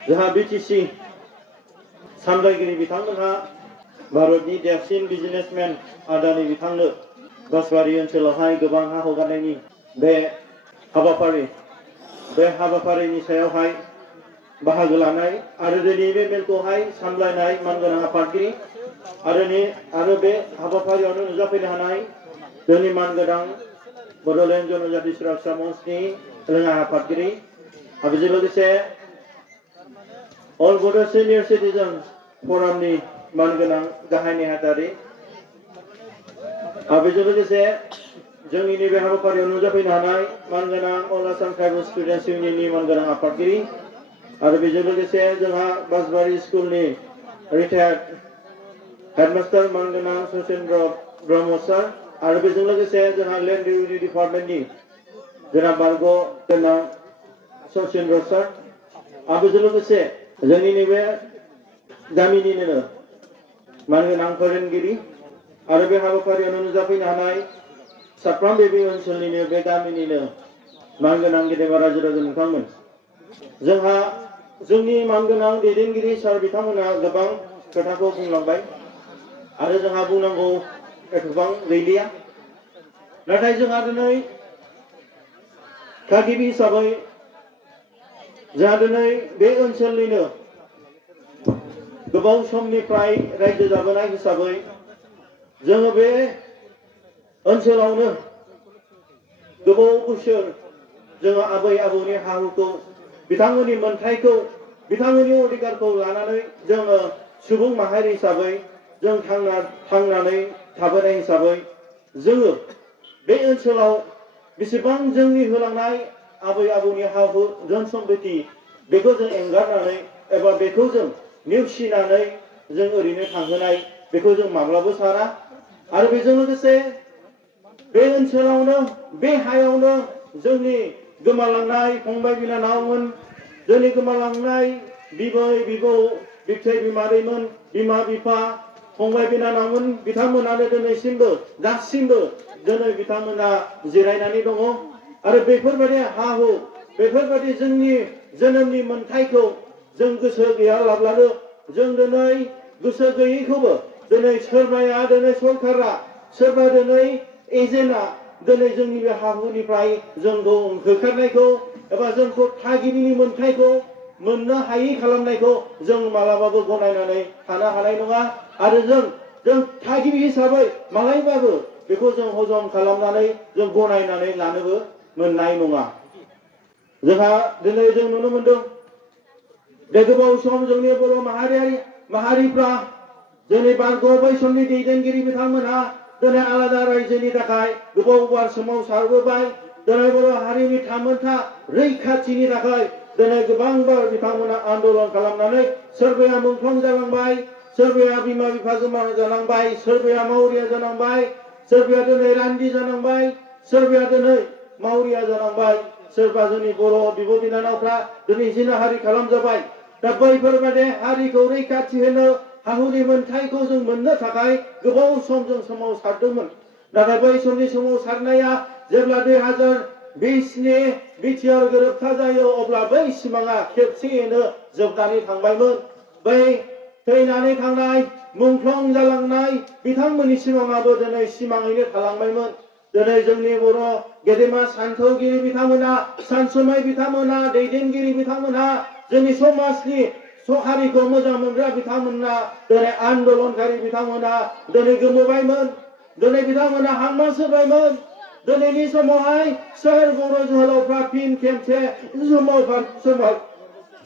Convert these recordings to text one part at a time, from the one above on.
जोंहा बिटिसि सामलायगिरि बिथांमोनहा भारतनि देरसिन बिजनेसमेन आदानि बिथांनो बासबारि ओनसोलावहाय गोबां हा हगारनायनि बे हाबाफारिनि सायावहाय बाहागो लानाय आरो दिनै बे मेलखौहाय सामलायनाय मानगोनां आफादगिरि आरो बे हाबाफारियावनो नुजाफैनो हानाय जोंनि मानगोनां बड'लेण्ड जनजाति सुरक्षा मंचनि लेङाइ आफादगिरि आरो बेजों लोगोसे अल बड' सिनियर सिटिजेन फरामनि मानगोनां गाहाय नेहाथारि आरो बेजों लोगोसे जोंनि नैबे हाबाफारियाव नुजाफैनो हानाय मानगोनां अल आसाम ट्राइबेल स्टुडेन्टस इउनियननि मानगोनां आफादगिरि आरो बेजों लोगोसे जोंहा बासबारि स्कुलनि रिटायार्ड हेडमास्टार मानगोनां सचेन्द्र ब्रह्म सार आरो बेजों लोगोसे जोंहा लेन्ड रेभिनिउ डिपार्टमेन्टनि जोंहा बारग' गोनां सचेन्द्र सार आरो बेजों लोगोसे जोंनि नैबे गामिनिनो मानगोनां फोरोंगिरि आरो बे हाबाफारियावनो नुजाफैनो हानाय साफ्रोमबो बे ओनसोलनिनो बे गामिनिनो मानगोनां गेदेमा रायजो राजा नोंथांमोन जोंहा जोंनि मानगोनां दैदेनगिरि सार बिथांमोना गोबां खोथाखौ बुंलांबाय आरो जोंहा बुंनांगौ एथबां गैलिया नाथाय जोंहा दिनै थागिबि हिसाबै जोंहा दिनै बे ओनसोलनिनो गोबाव समनिफ्राय रायजो जाबोनाय हिसाबै जोङो बे ओनसोलावनो गोबाव बोसोर जोङो आबै आबौनि हा हुखौ बिथांमोननि मोन्थायखौ बिथांमोननि अधिकारखौ लानानै जोङो सुबुं माहारि हिसाबै जों थांनानै थाबोनाय हिसाबै जोङो बे ओनसोलाव बेसेबां जोंनि होलांनाय आबै आबौनि हा हु धोन सम्पति बेखौ जों एंगारनानै एबा बेखौ जों नेवसिनानै जों ओरैनो थांहोनाय बेखौ जों माब्लाबो साना आरो बेजों लोगोसे बे ओनसोलावनो बे हायावनो जोंनि गोमालांनाय फंबाय बिनानावमोन जोंनि गोमालांनाय बिबै बिबौ बिबथै बिमादैमोन बिमा बिफा फंबाय बिनानावमोन बिथांमोनानो दिनैसिमबो दासिमबो दिनै बिथांमोना जिरायनानै दङ आरो बेफोरबायदि हा हु बेफोरबायदि जोंनि जोनोमनि मोन्थायखौ जों गोसो गैयाब्लाबो जों दिनै गोसो गैयैखौबो दिनै सोरबाया दिनै सरकारा सोरबा दिनै एजेन्टआ दिनै जोंनि बे हा हुनिफ्राय जोंखौ होखारनायखौ एबा जोंखौ थागिबिनि मोन्थायखौ मोननो हायि खालामनायखौ जों मालाबाबो गनायनानै थानो हानाय नङा आरो जों थागिबि हिसाबै मालायबाबो बेखौ जों हजम खालामनानै जों गनायनानै लानोबो मोननाय नङा जोंहा दिनै जों नुनो मोनदों बे गोबाव सम जोंनि बर' माहारिफ्रा जोंनि बारग' बै समनि दैदेनगिरि बिथांमोनहा दिनै आलादा रायजोनि थाखाय गोबाव सोमावसारबोबाय दिनै बर' हारिनि थामोनथा रैखाथिनि थाखाय दिनै गोबांबार बिथांमोना आन्दलन खालामनानै सोरबाया मुंख्लं जालांबाय सोरबाया बिमा बिफा गोमाना जालांबाय सोरबाया मावरिया जानांबाय सोरबाया दिनै रान्दि जानांबाय सोरबाया दिनै मावरिया जानांबाय सोरबा जोंनि बर' बिब' बिनानावफ्रा दिनै जिनाहारि खालामजाबाय दा बैफोरबायदि हारिखौ रैखाथि होनो हाहुनि मोन्थायखौ जों मोननो थाखाय गोबाव सम जों सोमावसारदोंमोन नाथाय बै समनि सोमावसारनाया जेब्ला 2020नि बिटिआर गोरोबथा जायो अब्ला बै सिमाङा खेबसेयैनो जोबनानै थांबायमोन बै थैनानै थांनाय मुंख्लं जालांनाय बिथांमोननि सिमाङाबो दिनै सिमाङैनो थालांबायमोन दिनै जोंनि बर' गेदेमा सानथौगिरि बिथांमोना सानसुमै बिथांमोना दैदेनगिरि बिथांमोना जोंनि समाजनि हारिखौ मोजां मोनग्रा बिथांमोना दिनै आन्दलनकारि बिथांमोना दिनै गोमोबायमोन दिनै बिथांमोना हांमा सोरबायमोन दिनैनि समावहाय सोर बर' जोहोलावफ्रा फिन खेबसे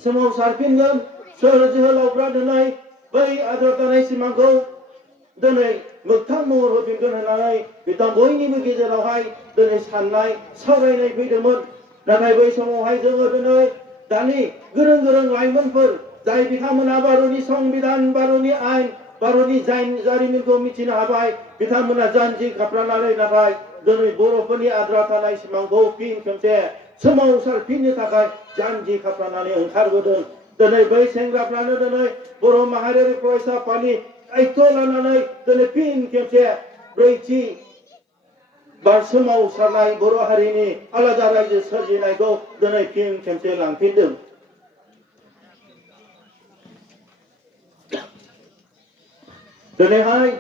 सोमावसारफिनगोन सोर जोहोलावफ्रा दिनै बै आद्रा थानाय सिमांखौ दिनै मोगथां महर होफिनगोन होननानै बिथां बयनिबो गेजेरावहाय दिनै साननाय सावरायनाय फैदोंमोन नाथाय बै समावहाय जोङो दिनै दानि गोरों लाइमोनफोर जाय बिथांमोना भारतनि संबिधान भारतनि आयेन भारतनि जारिमिनखौ मिथिनो हाबाय बिथांमोना जानजि खाफ्रानानै नाथाय दिनै बर'फोरनि आद्रा थानाय सिमांखौ फिन खेबसे सोमावसारफिननो थाखाय जानजि खाफ्रानानै ओंखारबोदों दिनै बै सेंग्राफ्रानो दिनै बर' माहारियारि फरायसा आफादनि दायित्व लानानै दिनै फिन खेबसे ब्रैथि बार सोमावसारनाय बर' हारिनि आलादा रायजो सोरजिनायखौ दिनै फिन खेबसे लांफिनदों दिनैहाय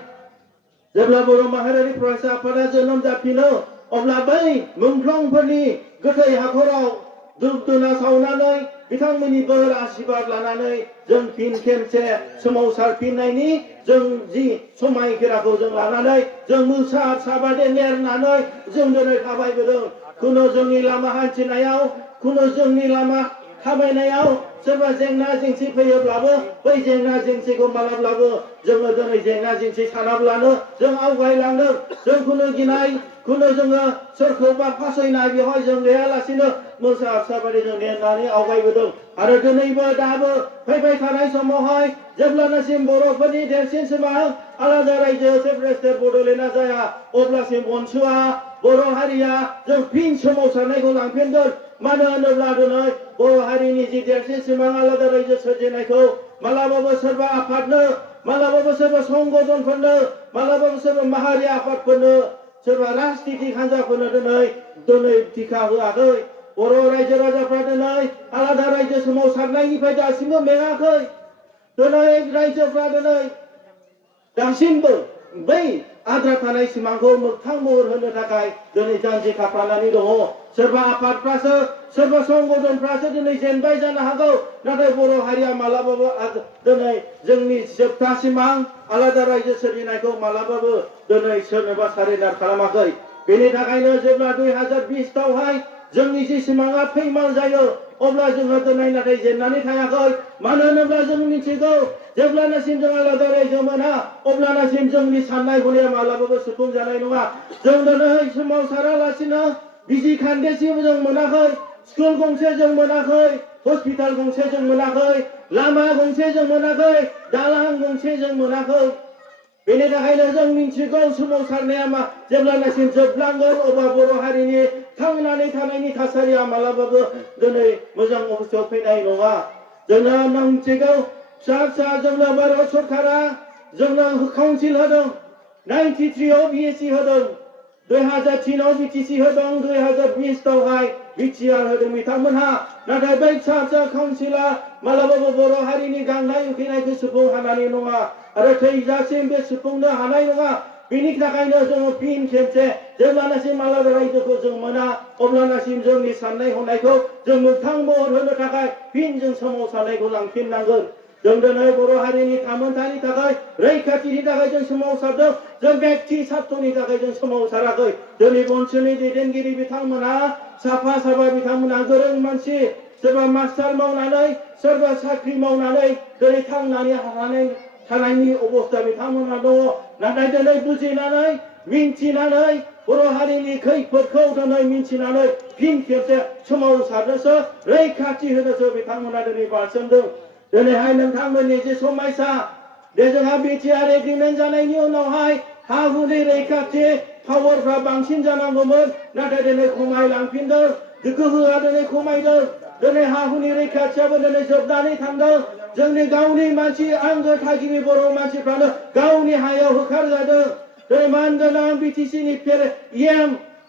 जेब्ला बर' माहारियारि फरायसा आफादा जोनोम जाफिनो अब्ला बै मुंख्लंफोरनि गोथै हाखराव धुप धुना सावनानै बिथांमोननि बोर आशीर्बाद लानानै जों फिन खेबसे सोमावसारफिननायनि जों जि समायखिराखौ जों लानानै जों मोसाबादे नेरनानै जों दिनै थाबायबोदों खुनु जोंनि लामा हान्थिनायाव खुनु जोंनि लामा थाबायनायाव सोरबा जेंना जेंसि फैयोब्लाबो बै जेंना जेंसिखौ मालाब्लाबो जोङो दिनै जेंना जेंसि सानाब्लानो जों आवगायलांदों जों खुनु गिनाय खुनु जोङो सोरखौबा फासयनाय बेवहाय जों गैयालासिनो मोसा फिसाबादि जों नेनानै आवगायबोदों आरो दिनैबो दाबो फैबाय थानाय समावहाय जेब्लानासिम बर'फोरनि देरसिन सिमां आलादा रायजो सेपारेट स्टेट बड'लेण्डआ जाया अब्लासिम अनसुआ बर' हारिया जों फिन सोमावसारनायखौ लांफिनगोन मानो होनोब्ला दिनै बर' हारिनि जि देरसिन सिमां आलादा रायजो सोरजिनायखौ मालाबाबो सोरबा आफादनो मालाबाबो सोरबा संगठनफोरनो मालाबाबो सोरबा माहारि आफादफोरनो सोरबा राजनितिक हान्जाफोरनो दिनै टिका होआखै बर' रायजो राजाफ्रा दिनै आलादा रायजो सोमावसारनायनिफ्राय दासिमबो मेङाखै दिनै रायजोफ्रा दिनै दासिमबो बै आद्रा थानाय सिमांखौ मोगथां महर होनो थाखाय दिनै जानजि खाफ्रानानै दङ सोरबा आफादफ्रासो सोरबा संगठनफ्रासो दिनै जेनबाय जानो हागौ नाथाय बर' हारिया मालाबाबो दिनै जोंनि जोबथा सिमां आलादा रायजो सोरजिनायखौ मालाबाबो दिनै सोरनोबा सारेन्डार खालामाखै बेनि थाखायनो जेब्ला 2020 जोंनि जि सिमाङा फैमाल जायो अब्ला जोङो दिनै नाथाय जेननानै थायाखै मानो होनोब्ला जों मिथिगौ जेब्लानासिम जों आलादा रायजो मोना अब्लानासिम जोंनि साननाय हनाया मालाबाबो सुफुंजानाय नङा जों दिनै सोमावसारालासिनो बिजि खान्देसिम जों मोनाखै स्कुल गंसे जों मोनाखै हस्पिटाल गंसे जों मोनाखै लामा गंसे जों मोनाखै दालां गंसे जों मोनाखै बेनि थाखायनो जों मिथिगौ सोमावसारनाया मा जेब्लानासिम जोबलांगोन अब्ला बर' हारिनि थांनानै थानायनि थासारिया मालाबाबो दिनै मोजां अबस्थायाव फैनाय नङा जोंनो मिथिगौ फिसा फिसा जोंनो भारत सरकारा जोंनो काउन्सिल होदों 93 बिएसि होदों 2003 बिटिसि होदों 2020 बिटिआर होदों बिथांमोनहा नाथाय बै फिसा फिसा काउन्सिला मालाबाबो बर' हारिनि गांनाय उखैनायखौ सुफुं हानाय नङा आरो थैजासिम बे सुफुंनो हानाय नङा बेनि थाखायनो जोङो फिन खेबसे जेब्लानासिम आलादा रायजोखौ जों मोना अब्लानासिम जोंनि साननाय हनायखौ जों मोगथां महर होनो थाखाय फिन जों सोमावसारनायखौ लांफिननांगोन जों दिनै बर' हारिनि थामोनथायनि थाखाय रैखाथिनि थाखाय जों सोमावसारदों जों व्यक्ति सार्थनि थाखाय जों सोमावसाराखै दिनै ओनसोलनि दैदेनगिरि बिथांमोना साफा साफा बिथांमोना गोरों मानसि सोरबा मास्टार मावनानै सोरबा साख्रि मावनानै दिनै थांनानै थानायनि अबस्था बिथांमोना दङ नाथाय दिनै बुजिनानै मिन्थिनानै बर' हारिनि खैफोदखौ दिनै मिन्थिनानै फिन खेबसे सोमावसारनोसो रैखाथि होनोसो बिथांमोना दिनै बारसोमदों दिनैहाय नोंथांमोननि जे समायसा दे जोंहा बिटिआर एग्रिमेन्ट जानायनि उनावहाय हा हुनि रैखाथि पावारफ्रा बांसिन जानांगौमोन नाथाय दिनै खमायलांफिनदों गोहोआ दिनै खमायदों दिनै हा हुनि रैखाथियाबो दिनै जोबनानै थांदों जोंनि गावनि मानसि आंगो थागिबि बर' मानसिफ्रानो गावनि हायाव होखारजादों दिनै मानगोनां बिटिसिनि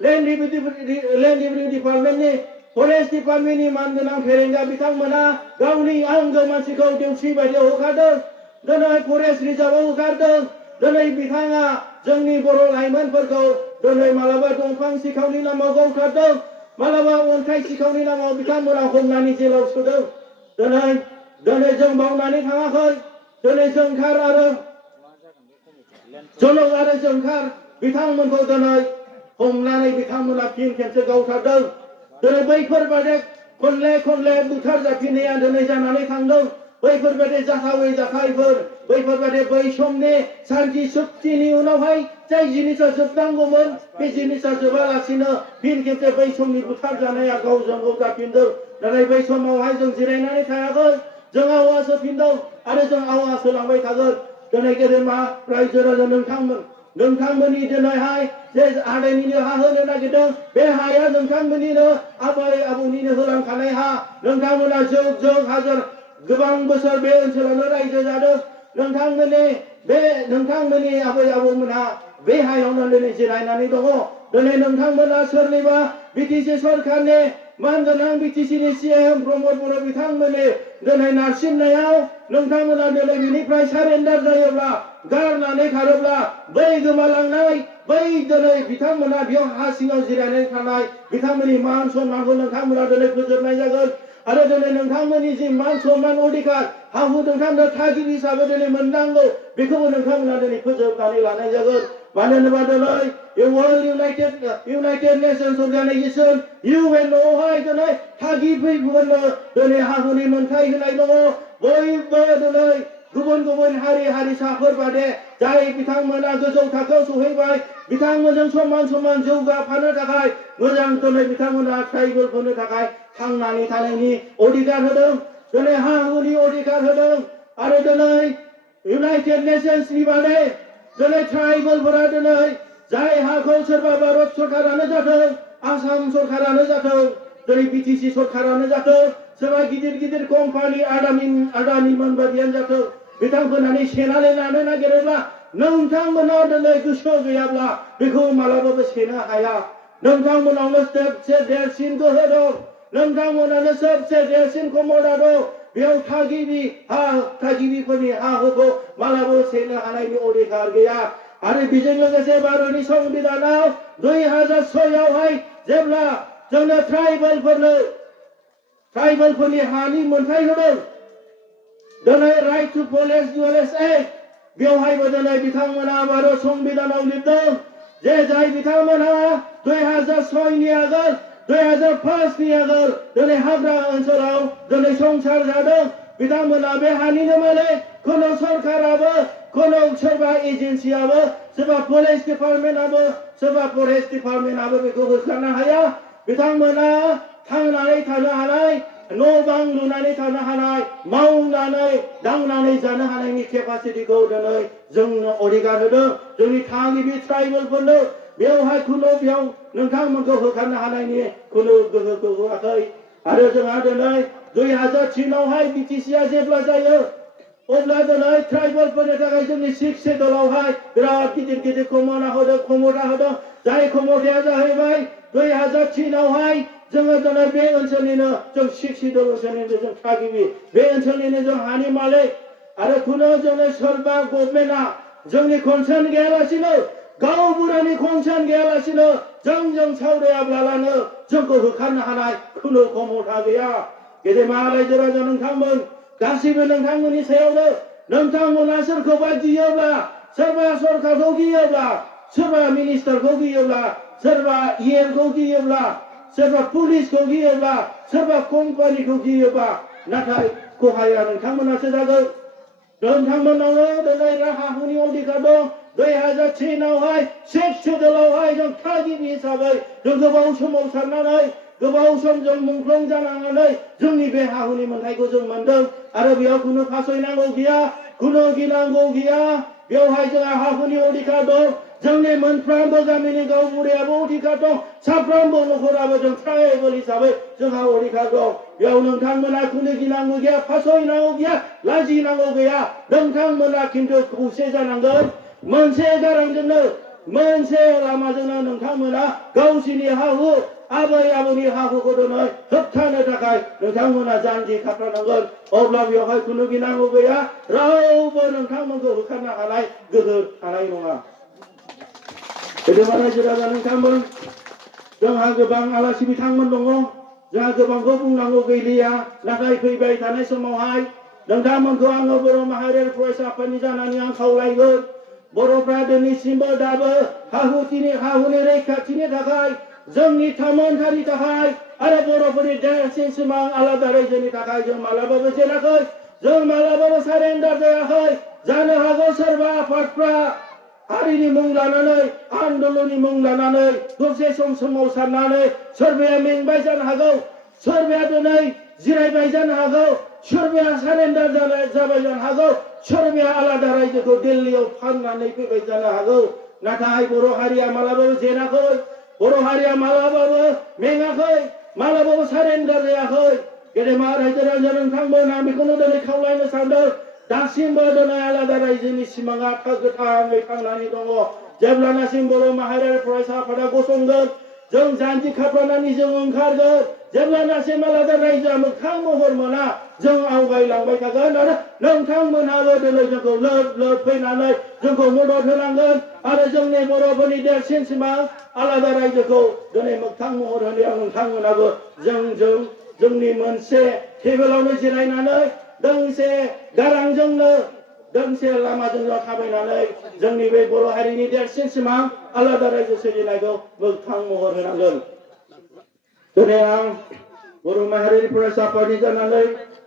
लेन्ड रेभिनिउ डिपार्टमेन्टनि फरेस्ट डिपार्टमेन्टनि मानगोनां फेरेंगा बिथांमोना गावनि आंगो मानसिखौ देउसि बायदियाव होखारदों दिनै फरेस्ट रिजार्भआव होखारदों दिनै बिथाङा जोंनि बर' लाइमोनफोरखौ दिनै मालाबा दंफां सिखावनि नामाव गावथारदों मालाबा अन्थाइ सिखावनि नामाव बिथांमोना हमनानै जेलाव सोदों दिनै जों बावनानै थाङाखै दिनै जोंखार आरो जनक आरो जोंखार बिथांमोनखौ दिनै हमनानै बिथांमोना फिन खेबसे गावथारदों दिनै बैफोरबादि खनले बुथार जाफिननाया दिनै जानानै थांदों बैफोरबादि जाथावै जाथायफोर बैफोरबादि बै समनि शान्ति सुक्तिनि उनावहाय जाय जिनिसा जोबनांगौमोन बे जिनिसा जोबालासिनो फिन खेबसे बै समनि बुथार जानाया गावजों गाव जाफिनदों नाथाय बै समावहाय जों जिरायनानै थायाखै जों आवाज होफिनदों आरो जों आवाज होलांबाय थागोन दिनै गेदेमा रायजो राजा नोंथांमोननि दिनैहाय जे आदायनिनो हा होनो नागिरदों बे हाया नोंथांमोननिनो आबै आबौनिनो होलांखानाय हा नोंथांमोना जोग हाजार गोबां बोसोर बे ओनसोलावनो रायजो जादों नोंथांमोननि आबै आबौमोनहा बे हायावनो दिनै जिरायनानै दङ दिनै नोंथांमोना सोरनिबा बिटिसि सरकारनि मानगोनां बिटिसिनि सिएम प्रमद बर' बिथांमोननि दिनै नारसिननायाव नोंथांमोना दिनै बिनिफ्राय सारेन्डार जायोब्ला गारनानै खारोब्ला बै गोमालांनाय बै दिनै बिथांमोना बेयाव हा सिङाव जिरायनानै थानाय बिथांमोननि मान सन्मानखौ नोंथांमोना दिनै फोजोबनाय जागोन आरो दिनै नोंथांमोननि जि मान सन्मान अधिकार हा हु नोंथांमोना थागिबि हिसाबै दिनै मोननांगौ बेखौबो नोंथांमोना दिनै फोजोबनानै लानाय जागोन मानो होनोबा दिनै इउनाइटेड नेशन्स अर्गानाइजेसन इउएनअ'आवहाय दिनै थागिबिफोरनो दिनै हा हुनि मोनथाय होनाय दङ बयबो दिनै गुबुन गुबुन हारि हारिसाफोर बादे जाय बिथांमोना गोजौ थाखोआव सहैबाय बिथांमोनजों समान समान जौगाफानो थाखाय मोजां दिनै बिथांमोना ट्राइबेलफोरनो थाखाय थांनानै थानायनि अधिकार होदों दिनै हा हुनि अधिकार होदों आरो दिनै इउनाइटेड नेशन्सनि बादे दिनै ट्राइबेलफोरा दिनै जाय हाखौ सोरबा भारत सरकारानो जाथों आसाम सरकारानो जाथों दिनै बिटिसि सरकारानो जाथों सोरबा गिदिर गिदिर कम्पानि आदानिमोन बादियानो जाथों बिथांमोनानि सेनानै लानो नागिरोब्ला नोंथांमोना दिनै गोसो गैयाब्ला बेखौ मालाबाबो सेनो हाया नोंथांमोनावनो सबसे देरसिन गोहो दं नोंथांमोनानो सबसे देरसिन क्षमता दं बेयाव थागिबिफोरनि हा हुखौ मालाबाबो सेनो हानायनि अधिकार गैया आरो बेजों लोगोसे भारतनि संबिधानाव 2006आवहाय जेब्ला जोंनो ट्राइबेलफोरनि हानि मोनथाय होदों दिनै right to place develops act बेवहायबो दिनै बिथांमोना भारत संबिधानाव लिरदों जे जाय बिथांमोना 2006नि आगोल 2005नि आगोल दिनै हाग्रा ओनसोलाव दिनै संसार जादों बिथांमोना बे हानिनो मालिक खुनु सरकाराबो खुनु सोरबा एजेन्सियाबो सोरबा पुलिस डिपार्टमेन्टआबो सोरबा फरेस्ट डिपार्टमेन्टआबो बेखौ होखारनो हाया बिथांमोना थांनानै थानो हानाय न' बां लुनानै थानो हानाय मावनानै दांनानै जानो हानायनि केपासिटिखौ दिनै जोंनो अधिकार होदों जोंनि थागिबि ट्राइबेलफोरनो बेवहाय बेयाव नोंथांमोनखौ होखारनो हानायनि खुनु गोहोखौ होआखै आरो जोंहा दिनै 2003आवहाय बिटिसिआ जेब्ला जायो अब्ला दिनै ट्राइबेलफोरनि थाखाय जोंनि 6 शेड्युलावहाय बिराद गिदिर गिदिर क्षमता होदों जाय क्षमताया जाहैबाय 2003आवहाय जोङो दिनै बे ओनसोलनिनो जों 6 शेड्युल ओनसोलनिनो जों थागिबि बे ओनसोलनिनो जों हानि मालिक आरो खुनु जोंनो सोरबा गभर्नमेन्टआ जोंनि कनसार्न गैयालासिनो गावबुरानि कनसार्न गैयालासिनो जों सावरायाब्लानो जोंखौ होखारनो हानाय खुनु क्षमता गैया गेदेमा रायजो राजा नोंथांमोन गासिबो नोंथांमोननि सायावनो नोंथांमोना सोरखौबा गियोब्ला सोरबा सरकारखौ गियोब्ला सोरबा मिनिस्टारखौ गियोब्ला सोरबा इएमखौ गियोब्ला सोरबा पुलिसखौ गियोब्ला सोरबा कम्पानिखौ गियोब्ला नाथाय खहाया नोंथांमोनासो जागोन नोंथांमोनावनो दिनै राहा हुनि अधिकार दं 2003आवहाय 6 शेड्युलावहाय जों थागिबि हिसाबै जों गोबाव सोमावसारनानै गोबाव सम जों मुंख्लं जानांनानै जोंनि बे हा हुनि मोनथायखौ जों मोनदों आरो बेयाव खुनु फासयनांगौ गैया खुनु गिनांगौ गैया बेवहाय जोंहा हा हुनि अधिकार दं जोंनि मोनफ्रोमबो गामिनि गावबुरायाबो अधिकार दं साफ्रोमबो नखराबो जों ट्राइबेल हिसाबै जोंहा अधिकार दं बेयाव नोंथांमोना खुनु गिनांगौ गैया फासयनांगौ गैया लाजिनांगौ गैया नोंथांमोना खिन्थु खौसे जानांगोन मोनसे गारांजोंनो मोनसे लामाजोंनो नोंथांमोना गावसिनि हा हु आबै आबौनि हा हुखौ दिनै होबथानो थाखाय नोंथांमोना जानजि खाफ्रानांगोन अब्ला बेवहाय खुनु गिनांगौ गैया रावबो नोंथांमोनखौ होखारनो हानाय गोहो थानाय नङा गेदेमा रायजो राजा नोंथांमोन जोंहा गोबां आलासि बिथांमोन दङ जोंहा गोबांखौ बुंनांगौ गैलिया नाथाय फैबाय थानाय समावहाय नोंथांमोनखौ आङो बर' माहारियारि फरायसा आफादनि जानानै आं खावलायगोन बर'फ्रा दिनैसिमबो दाबो हा हुनि रैखाथिनि थाखाय जोंनि थामोनथानि थाखाय आरो बर'फोरनि देरसिन सिमां आलादा रायजोनि थाखाय जों मालाबाबो जेनाखै जों मालाबाबो सारेन्डार जायाखै जानो हागौ सोरबा आफादफ्रा हारिनि मुं लानानै आन्दोलननि मुं लानानै दसे सम सोमावसारनानै सोरबाया मेंबाय जानो हागौ सोरबाया दिनै जिरायबाय जानो हागौ सोरबाया सारेन्डार जाबाय जानो हागौ सोरबाया आलादा रायजोखौ दिल्लीयाव फाननानै फैबाय जानो हागौ नाथाय बर' हारिया मालाबाबो जेनाखै बर' हारिया मालाबाबो मेङाखै मालाबाबो सारेन्डार जायाखै गेदेमा रायजो राजा नोंथांमोन आं बेखौनो दिनै खावलायनो सानदों दासिमबो दिनै आलादा रायजोनि सिमाङा गोथाङै थांनानै दङ जेब्लानासिम बर' माहारियारि फरायसा आफादा गसंगोन जों जानजि खाफ्रानानै जों ओंखारगोन जेब्लानासिम आलादा रायजोआ मोगथां महर मोना जों आवगायलांबाय थागोन आरो नोंथांमोनहाबो दिनै जोंखौ लोब लोब फैनानै जोंखौ मदद होनांगोन आरो जोंनि बर'फोरनि देरसिन सिमां आलादा रायजोखौ दिनै मोगथां महर होनायाव नोंथांमोनाबो जोंनि मोनसे टेबोलावनो जिरायनानै दोंसे गारांजोंनो दोंसे लामाजोंनो थाबायनानै जोंनि बे बर' हारिनि देरसिन सिमां आलादा रायजो सोलिनायखौ मोगथां महर होनांगोन। दिनै आं बर' माहारिनि फरायसा आफादनि जानानै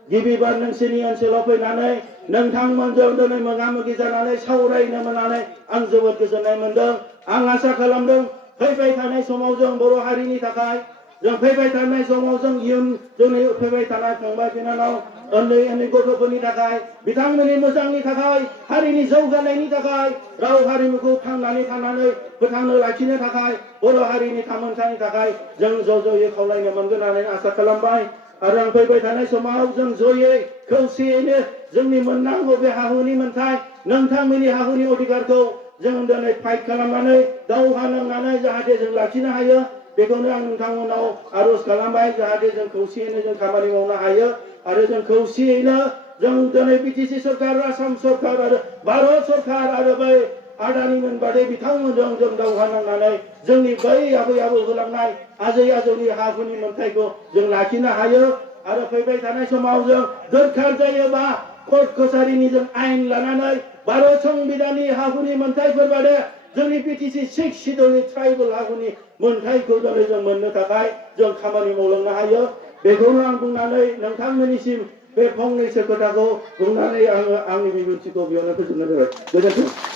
गिबिबार नोंसोरनि ओनसोलाव फैनानै नोंथांमोनजों दिनै मोगा मोगि जानानै सावरायनो मोननानै आं जोबोद गोजोननाय मोनदों। आं आसा खालामदों फैबाय थानाय समाव जों बर' हारिनि थाखाय जों फैबाय थानाय समाव जों इयुन जोंनि फैबाय थानाय फंबाय बिनानाव उन्दै उन्दै गथ'फोरनि थाखाय बिथांमोननि मोजांनि थाखाय हारिनि जौगानायनि थाखाय राव हारिमुखौ थांनानै थानानै फोथांनो लाखिनो थाखाय बर' हारिनि थामोनथानि थाखाय जों ज' ज'यै खावलायनो मोनगोन होननानै आसा खालामबाय। आरो आं फैबाय थानाय समाव जों ज'यै खौसेयैनो जोंनि मोननांगौ बे हाहुनि मोन्थाय नोंथांमोननि हाहुनि अधिकारखौ जों दिनै फाइट खालामनानै दावहा नांनानै जाहाथे जों लाखिनो हायो बेखौनो आं नोंथांमोनाव आर'ज खालामबाय जाहाथे जों खौसेयैनो जों खामानि मावनो हायो आरो जों खौसेयैनो जों दिनै बिटिसि सरकार आसाम सरकार आरो भारत सरकार आरो बै आदानिमोन बादै बिथांमोनजों जों दावहा नांनानै जोंनि बै आबै आबौ होलांनाय आजै आजौनि हाहुनि मोन्थायखौ जों लाखिनो हायो आरो फैबाय थानाय समाव जों दोरखार जायोबा कर्ट कसारिनि जों आयेन लानानै भारत संबिधाननि हाहुनि मोन्थायफोर बादे जोंनि बिटिसि 6 सिडुलनि ट्राइबेल हाहुनि मोन्थायखौ दिनै जों मोननो थाखाय जों खामानि मावलांनो हायो। बेखौनो आं बुंनानै नोंथांमोननिसिम बे फंनैसो खोथाखौ बुंनानै आङो आंनि बिबुंथिखौ बेयावनो फोजोबनाय जाबाय। गोजोन्थों।